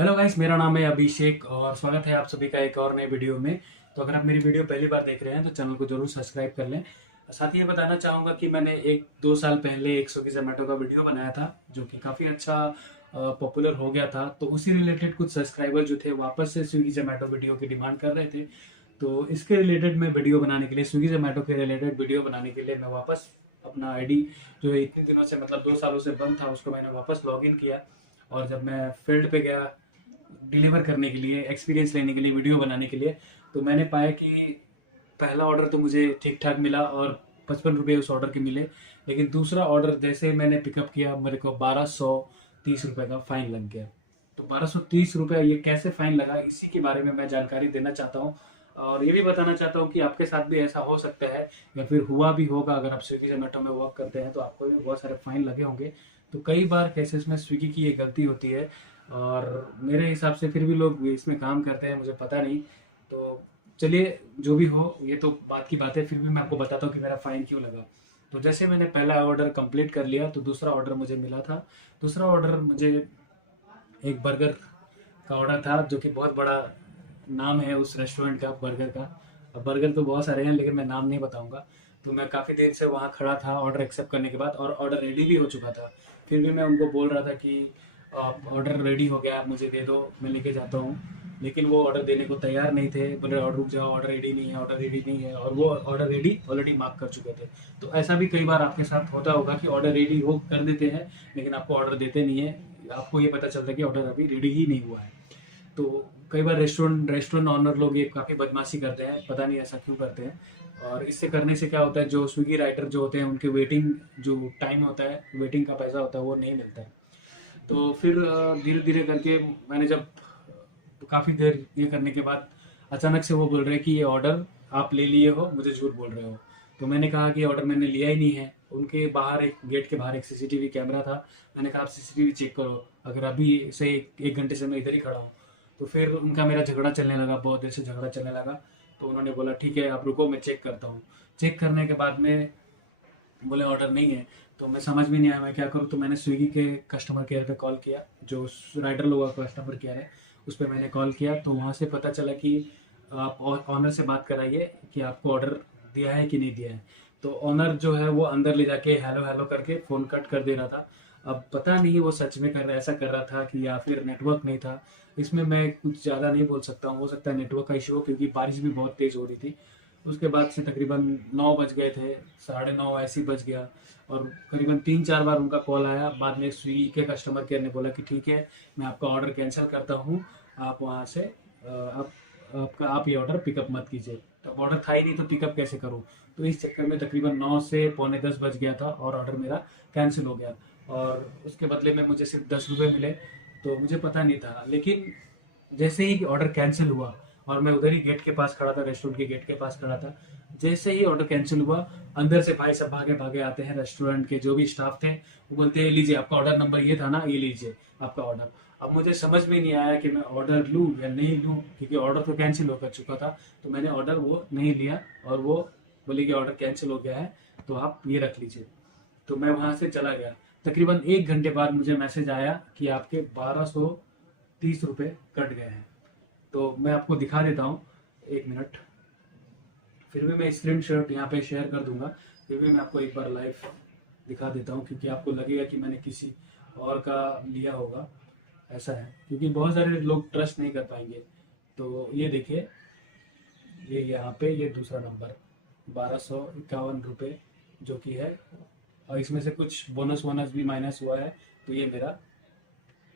Hello guys, मेरा नाम है अभिषेक और स्वागत है आप सभी का एक और नए वीडियो में। तो अगर आप मेरी वीडियो पहली बार देख रहे हैं तो चैनल को जरूर सब्सक्राइब कर लें। साथ ही ये बताना चाहूँगा कि मैंने 1-2 साल पहले एक स्विगी जोमेटो का वीडियो बनाया था जो कि काफ़ी अच्छा पॉपुलर हो गया था। तो उसी रिलेटेड कुछ सब्सक्राइबर जो थे वापस से स्विगी जोमेटो वीडियो की डिमांड कर रहे थे। तो इसके रिलेटेड मैं वीडियो बनाने के लिए, स्विगी जोमेटो के रिलेटेड वीडियो बनाने के लिए मैं वापस अपना आईडी जो इतने दिनों से मतलब 2 सालों से बंद था उसको मैंने वापस लॉगिन किया। और जब मैं फील्ड पे गया डिलीवर करने के लिए, एक्सपीरियंस लेने के लिए, वीडियो बनाने के लिए, तो मैंने पाया कि पहला ऑर्डर तो मुझे ठीक ठाक मिला और 55 रुपये उस ऑर्डर के मिले। लेकिन दूसरा ऑर्डर जैसे मैंने पिकअप किया मेरे को 1230 रुपये का फाइन लग गया। तो 1230 रुपये ये कैसे फाइन लगा, इसी के बारे में मैं जानकारी देना चाहता हूँ। और ये भी बताना चाहता हूँ कि आपके साथ भी ऐसा हो सकता है या फिर हुआ भी होगा। अगर आप स्विगी जोमेटो में वर्क करते हैं तो आपको भी बहुत सारे फाइन लगे होंगे। तो कई बार केसेस में स्विगी की ये गलती होती है और मेरे हिसाब से फिर भी लोग इसमें काम करते हैं, मुझे पता नहीं। तो चलिए, जो भी हो ये तो बात की बात है, फिर भी मैं आपको बताता हूँ कि मेरा फ़ाइन क्यों लगा। तो जैसे मैंने पहला ऑर्डर कंप्लीट कर लिया तो दूसरा ऑर्डर मुझे मिला था। दूसरा ऑर्डर मुझे एक बर्गर का ऑर्डर था जो कि बहुत बड़ा नाम है उस रेस्टोरेंट का, बर्गर का। अब बर्गर तो बहुत सारे हैं लेकिन मैं नाम नहीं बताऊंगा। तो मैं काफ़ी देर से वहाँ खड़ा था ऑर्डर एक्सेप्ट करने के बाद, और ऑर्डर रेडी भी हो चुका था। फिर भी मैं उनको बोल रहा था कि ऑर्डर रेडी हो गया, मुझे दे दो, मैं लेके जाता हूँ। लेकिन वो ऑर्डर देने को तैयार नहीं थे, बोले ऑर्डर रुक जाओ, ऑर्डर रेडी नहीं है, ऑर्डर रेडी नहीं है। और वो ऑर्डर रेडी ऑलरेडी मार्क कर चुके थे। तो ऐसा भी कई बार आपके साथ होता होगा कि ऑर्डर रेडी हो कर देते हैं लेकिन आपको ऑर्डर देते नहीं है। आपको ये पता चलता है कि ऑर्डर अभी रेडी ही नहीं हुआ है। तो कई बार रेस्टोरेंट ऑनर लोग ये काफ़ी बदमाशी करते हैं, पता नहीं ऐसा क्यों करते हैं। और इससे करने से क्या होता है, जो स्विगी राइडर जो होते हैं उनके वेटिंग जो टाइम होता है, वेटिंग का पैसा होता है, वो नहीं मिलता है। तो फिर धीरे धीरे करके मैंने जब काफ़ी देर ये करने के बाद अचानक से वो बोल रहे हैं कि ये ऑर्डर आप ले लिए हो, मुझे झूठ बोल रहे हो। तो मैंने कहा कि ऑर्डर मैंने लिया ही नहीं है। उनके बाहर, एक गेट के बाहर एक सीसीटीवी कैमरा था। मैंने कहा आप सीसीटीवी चेक करो, अगर अभी से एक घंटे से मैं इधर ही खड़ा हूँ। तो फिर उनका मेरा झगड़ा चलने लगा, बहुत देर से झगड़ा चलने लगा। तो उन्होंने बोला ठीक है आप रुको, मैं चेक करता हूँ। चेक करने के बाद में बोले ऑर्डर नहीं है। तो मैं समझ में नहीं आया मैं क्या करूँ। तो मैंने स्विगी के कस्टमर केयर पे कॉल किया, जो राइडर लोगों का कस्टमर केयर है उस पर मैंने कॉल किया। तो वहाँ से पता चला कि आप ऑनर से बात कराइए कि आपको ऑर्डर दिया है कि नहीं दिया है। तो ऑनर जो है वो अंदर ले जाके हेलो हेलो करके फ़ोन कट कर दे रहा था। अब पता नहीं वो सच में ऐसा कर रहा था कि या फिर नेटवर्क नहीं था। इसमें मैं कुछ ज़्यादा नहीं बोल सकता हूँ, हो सकता है नेटवर्क का इशू हो, क्योंकि बारिश भी बहुत तेज़ हो रही थी। उसके बाद से तकरीबन 9 बज गए थे, 9:30 ऐसे ही बज गया। और करीबन 3-4 बार उनका कॉल आया। बाद में स्विगी के कस्टमर केयर ने बोला कि ठीक है, मैं आपका ऑर्डर कैंसिल करता हूँ, आप वहाँ से आप ये ऑर्डर पिकअप मत कीजिए। तो ऑर्डर था ही नहीं तो पिकअप कैसे करूँ। तो इस चक्कर में तकरीबन 9 से पौने 10 बज गया था और ऑर्डर मेरा कैंसिल हो गया। और उसके बदले में मुझे सिर्फ 10 रुपये मिले। तो मुझे पता नहीं था, लेकिन जैसे ही ऑर्डर कैंसिल हुआ और मैं उधर ही गेट के पास खड़ा था, रेस्टोरेंट के गेट के पास खड़ा था, जैसे ही ऑर्डर कैंसिल हुआ अंदर से भाई सब भागे भागे आते हैं। रेस्टोरेंट के जो भी स्टाफ थे वो बोलते हैं लीजिए आपका ऑर्डर नंबर ये था ना, ये लीजिए आपका ऑर्डर। अब मुझे समझ में नहीं आया कि मैं ऑर्डर लूँ या नहीं लूँ, क्योंकि ऑर्डर तो कैंसिल होकर चुका था। तो मैंने ऑर्डर वो नहीं लिया और वो बोले कि ऑर्डर कैंसिल हो गया है तो आप ये रख लीजिए। तो मैं वहाँ से चला गया। तकरीबन 1 घंटे बाद मुझे मैसेज आया कि आपके 1230 रुपये कट गए हैं। तो मैं आपको दिखा देता हूँ, 1 मिनट। फिर भी मैं स्क्रीन शॉट यहाँ पे शेयर कर दूंगा। फिर भी मैं आपको एक बार लाइव दिखा देता हूँ, क्योंकि आपको लगेगा कि मैंने किसी और का लिया होगा। ऐसा है क्योंकि बहुत सारे लोग ट्रस्ट नहीं कर पाएंगे। तो ये देखिए, ये यहाँ पे ये दूसरा नंबर 1251 रुपये जो कि है, और इसमें से कुछ बोनस वोनस भी माइनस हुआ है। तो ये मेरा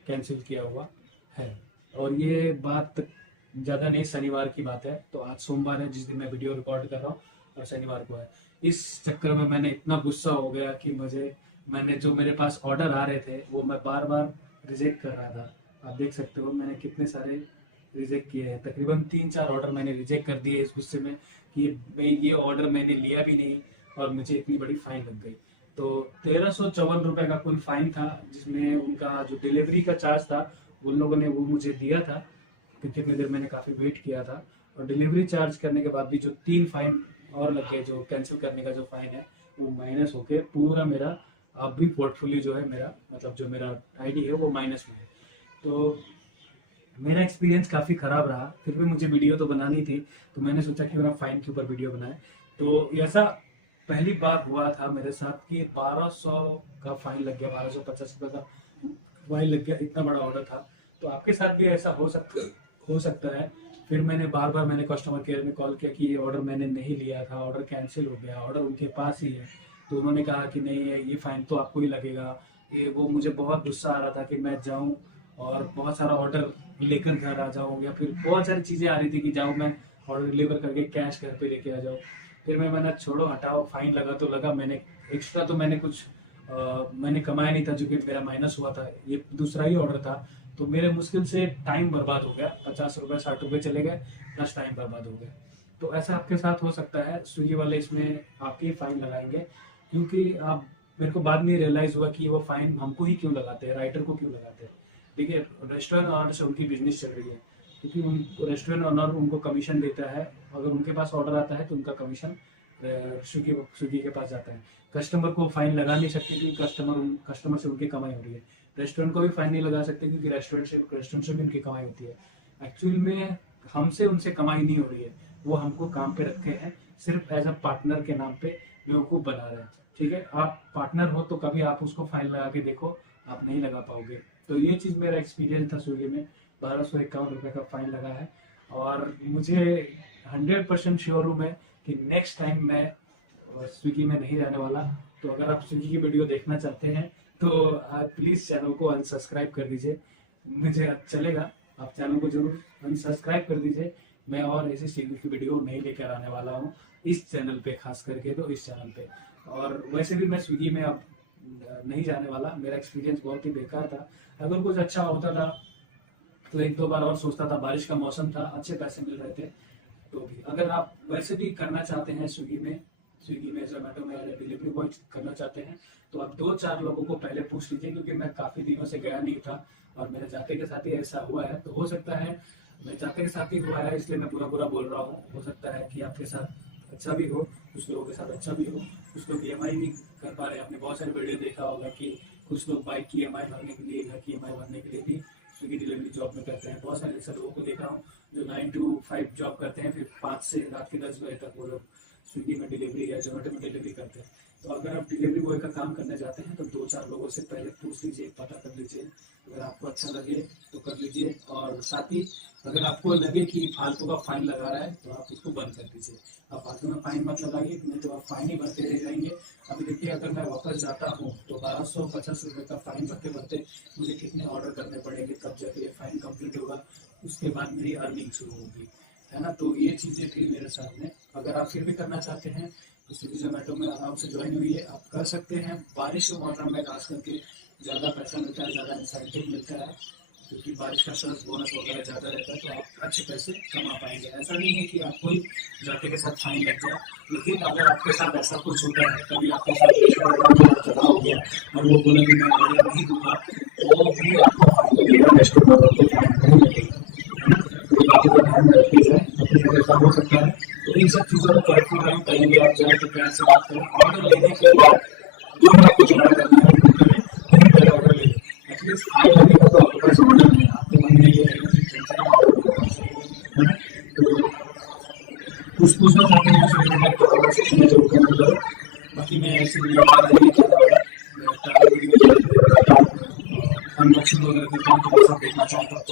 कैंसिल किया हुआ है। और ये बात ज़्यादा नहीं, शनिवार की बात है। तो आज सोमवार है जिस दिन मैं वीडियो रिकॉर्ड कर रहा हूँ, और शनिवार को है। इस चक्कर में मैंने इतना गुस्सा हो गया कि मैंने जो मेरे पास ऑर्डर आ रहे थे वो मैं बार बार रिजेक्ट कर रहा था। आप देख सकते हो मैंने कितने सारे रिजेक्ट किए हैं। तकरीबन 3-4 ऑर्डर मैंने रिजेक्ट कर दिए इस गुस्से में कि ये ऑर्डर मैंने लिया भी नहीं और मुझे इतनी बड़ी फाइन लग गई। तो 1354 रुपये का कुल फाइन था, जिसमें उनका जो डिलीवरी का चार्ज था उन लोगों ने वो मुझे दिया था, क्योंकि इतनी देर मैंने काफ़ी वेट किया था। और डिलीवरी चार्ज करने के बाद भी जो 3 फाइन और लग गए, जो कैंसिल करने का जो फाइन है वो माइनस होके पूरा मेरा अब भी पोर्टफोलियो जो है मेरा, मतलब जो मेरा आईडी है वो माइनस में है। तो मेरा एक्सपीरियंस काफ़ी ख़राब रहा, फिर भी मुझे वीडियो तो बनानी थी, तो मैंने सोचा कि मेरा फ़ाइन के ऊपर वीडियो बनाए। तो ऐसा पहली बार हुआ था मेरे साथ कि 1200 का फ़ाइन लग गया, 1250 रुपये का फ़ाइन लग गया, इतना बड़ा ऑर्डर था। तो आपके साथ भी ऐसा हो सकता है। फिर मैंने कस्टमर केयर में कॉल किया कि ये ऑर्डर मैंने नहीं लिया था, ऑर्डर कैंसिल हो गया, ऑर्डर उनके पास ही है। तो उन्होंने कहा कि नहीं है, ये फ़ाइन तो आपको ही लगेगा। ये वो मुझे बहुत गुस्सा आ रहा था कि मैं जाऊँ और बहुत सारा ऑर्डर लेकर घर आ जाऊँ, या फिर बहुत सारी चीज़ें आ रही थी कि जाऊँ मैं ऑर्डर डिलीवर करके कैश घर पे लेके आ जाऊँ। फिर मैंने छोड़ो हटाओ, फाइन लगा तो लगा, मैंने एक्स्ट्रा तो मैंने कुछ मैंने कमाया नहीं था, जो कि मेरा माइनस हुआ था, ये दूसरा ही ऑर्डर था। तो मेरे मुश्किल से टाइम बर्बाद हो गया, 50 रुपये 60 रुपये चले गए, प्लस टाइम बर्बाद हो गया। तो ऐसा आपके साथ हो सकता है, स्विगी वाले इसमें आपके ही फाइन लगाएंगे, क्योंकि आप मेरे को बाद में रियलाइज हुआ कि वो फाइन हमको ही क्यों लगाते हैं, राइटर को क्यों लगाते हैं। देखिए, रेस्टोरेंट ऑनर से उनकी बिजनेस चल रही है, क्योंकि उन रेस्टोरेंट ऑनर उनको कमीशन देता है। अगर उनके पास ऑर्डर आता है तो उनका कमीशन स्विगी के पास जाता है। कस्टमर को फाइन लगा नहीं सकते, क्योंकि कस्टमर से उनकी कमाई हो रही है। रेस्टोरेंट को भी फाइन नहीं लगा सकते, क्योंकि रेस्टोरेंट से भी उनकी कमाई होती है। एक्चुअल में हमसे उनसे कमाई नहीं हो रही है, वो हमको काम पे रखे हैं, सिर्फ एज अ पार्टनर के नाम पे बेवकूफ़ बना रहे हैं। ठीक है, आप पार्टनर हो तो कभी आप उसको फाइन लगा के देखो, आप नहीं लगा पाओगे। तो ये चीज़ मेरा एक्सपीरियंस था स्विगी में, 1251 रुपये का फाइन लगा है। और मुझे 100% श्योर हूँ मैं कि नेक्स्ट टाइम मैं स्विगी में नहीं रहने वाला। तो अगर आप स्विगी की वीडियो देखना चाहते हैं तो आप प्लीज़ चैनल को अनसब्सक्राइब कर दीजिए, मुझे चलेगा, आप चैनल को जरूर अनसब्सक्राइब कर दीजिए। मैं और ऐसी स्विगी की वीडियो नहीं लेकर आने वाला हूँ इस चैनल पे, खास करके तो इस चैनल पे। और वैसे भी मैं स्विगी में अब नहीं जाने वाला, मेरा एक्सपीरियंस बहुत ही बेकार था। अगर कुछ अच्छा होता था तो 1-2 बार और सोचता था, बारिश का मौसम था, अच्छे पैसे मिल रहे थे। तो भी अगर आप वैसे भी करना चाहते हैं स्विगी में जोमेटो में डिलीवरी बॉय करना चाहते हैं, तो आप 2-4 लोगों को पहले पूछ लीजिए, क्योंकि मैं काफ़ी दिनों से गया नहीं था और मेरे जाते के साथ ही ऐसा हुआ है। तो हो सकता है मेरे जाते के साथ ही हुआ है, इसलिए मैं पूरा बोल रहा हूँ। हो सकता है कि आपके साथ अच्छा भी हो, कुछ लोगों के साथ अच्छा भी हो, कुछ लोग EMI भी कर पा रहे हैं। आपने बहुत सारे वीडियो देखा होगा कि कुछ लोग बाइक की EMI भरने के लिए, घर की EMI भरने के लिए भी स्विगी डिलीवरी जॉब में करते हैं। बहुत सारे ऐसे लोगों को देखा हूँ जो 9 to 5 जॉब करते हैं, फिर 5 से रात के 10 बजे तक वो लोग स्विगी में डिलीवरी या जोमेटो में डिलीवरी करते हैं। तो अगर आप डिलीवरी बॉय का काम करने जाते हैं तो 2-4 लोगों से पहले पूछ लीजिए, पता कर लीजिए। अगर आपको अच्छा लगे तो कर लीजिए, और साथ ही अगर आपको लगे कि फालतू का फाइन लगा रहा है तो आप उसको बंद कर दीजिए। आप फालतू में फाइन मत लगाइए, नहीं तो आप फाइन ही भरते रह जाएंगे। अभी देखिए, अगर मैं वापस जाता हूँ तो 1250 रुपये का फाइन भरते मुझे कितने ऑर्डर करने पड़ेंगे, तब जाके ये फाइन कंप्लीट होगा, उसके बाद मेरी अर्निंग शुरू होगी, है ना। तो ये चीज़ें थी मेरे साथ में। अगर आप फिर भी करना चाहते हैं तो स्विगी जोमेटो में आराम से ज्वाइन हुई है, आप कर सकते हैं। बारिश के मौसम में खास करके ज़्यादा पैसा मिलता है, ज़्यादा इंसेंटिव मिलता है, क्योंकि बारिश का सर्च बोनस वगैरह ज़्यादा रहता है, तो आप अच्छे पैसे कमा पाएंगे। ऐसा नहीं है कि आपको ही जाते के साथ फाइन लग जाए, लेकिन अगर आपके साथ ऐसा कुछ होता है, कभी आपके साथ चला हो गया और वो बोला कि मैं ऑर्डर नहीं दूंगा, तो भी आपको फाइन लगेगा, ऐसा हो सकता है। तो इन सब चीज़ों को केयरफुल रहें। कहीं भी आप जाए तो प्यार से बात करें। ऑर्डर लेने के बाद जो भी आपको जमा करना है पहले ऑर्डर ले लें। एटलीस्ट फाइन लगेगा तो आपके पास ऑर्डर नहीं है, आपके मन में ये रहेगा कि टेंशन है। तो कुछ पूछना चाहते हैं तो कमेंट सेक्शन में जरूर कमेंट करो। बाकी मैं ऐसी वीडियो अनबॉक्सिंग वगैरह करता हूँ, तो देखना चाहता हूँ